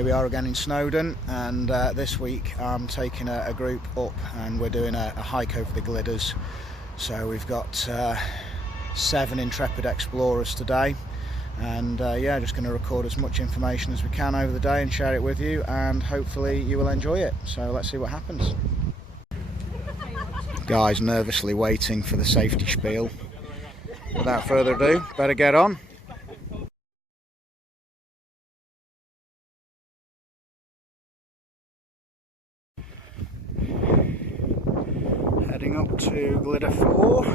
Here we are again in Snowdon, and this week I'm taking a group up and we're doing a hike over the Glyders. So we've got 7 intrepid explorers today, and yeah, just going to record as much information as we can over the day and share it with you, and hopefully you will enjoy it. So let's see what happens. Guys nervously waiting for the safety spiel. Without further ado, better get on. Heading up to Glyder Fawr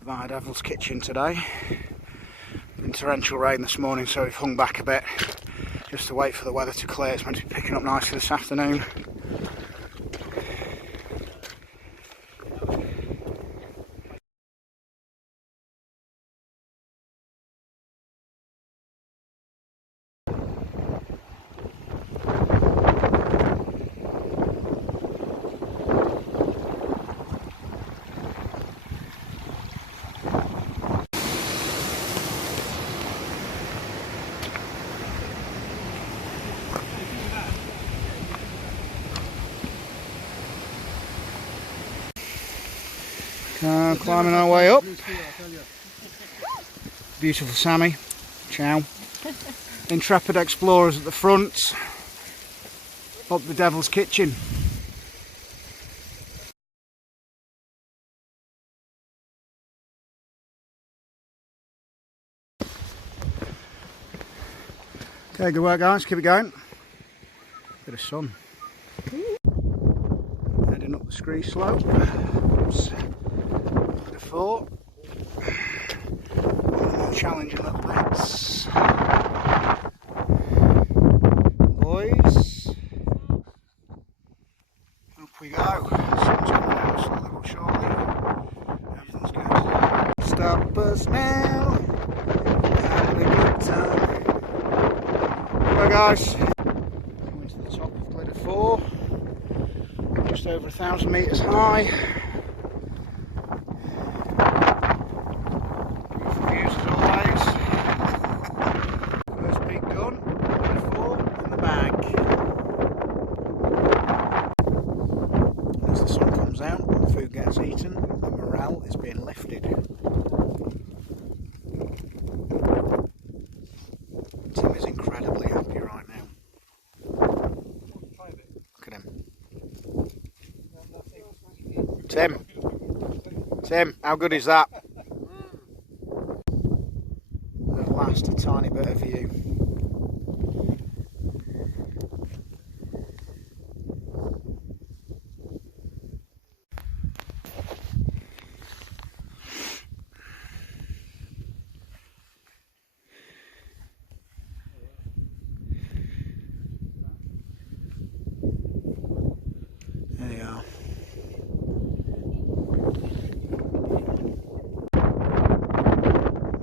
via Devil's Kitchen today. Been torrential rain this morning, so we've hung back a bit just to wait for the weather to clear. It's meant to be picking up nicely this afternoon. Climbing our way up. Beautiful Sammy. Ciao. Intrepid explorers at the front. Up the Devil's Kitchen. Okay, good work guys, keep it going. Bit of sun. Heading up the scree slope. Oops. Fawr. One of the more challenging little bits. Boys. Up we go. Sun's coming out slowly but surely. Everything's good. Stop us now. Having a good time. Go guys. Coming to the top of Glyder Fawr. Just over 1,000 metres high. Out, the food gets eaten, the morale is being lifted. Tim is incredibly happy right now. Look at him. Tim, how good is that? At last, a tiny bit of view.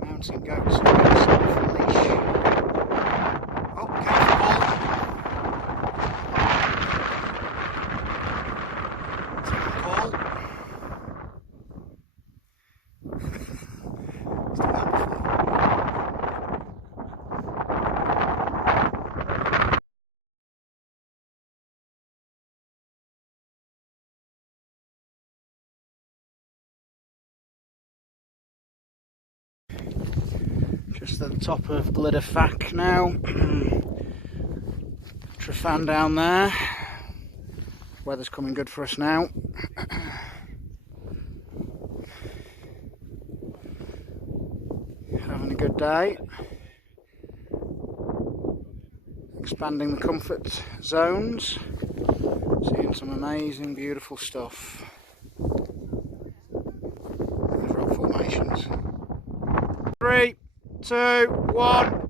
Mountain goats on the leash. Oh, careful! Paul. It's done that before. Just at the top of Glyder Fach now. Trafan down there. Weather's coming good for us now. Having a good day. Expanding the comfort zones. Seeing some amazing, beautiful stuff. Rock formations. 3, 2, 1.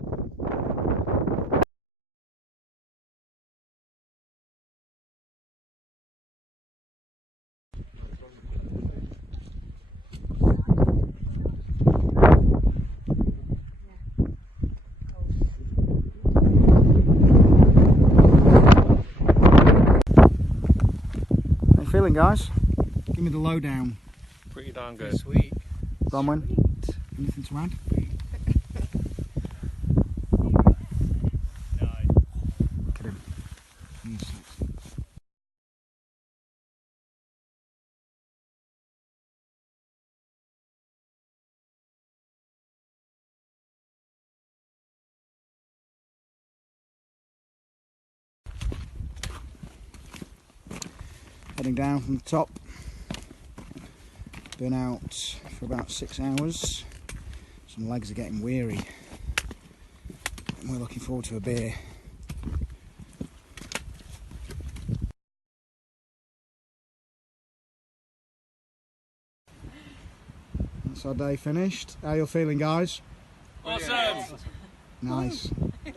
How you feeling, guys? Give me the lowdown. Pretty darn good. Sweet. Bronwyn, anything to add? heading down from the top. Been out for about 6 hours. Some legs are getting weary. And we're looking forward to a beer. That's our day finished. How are you feeling, guys? Awesome! Nice.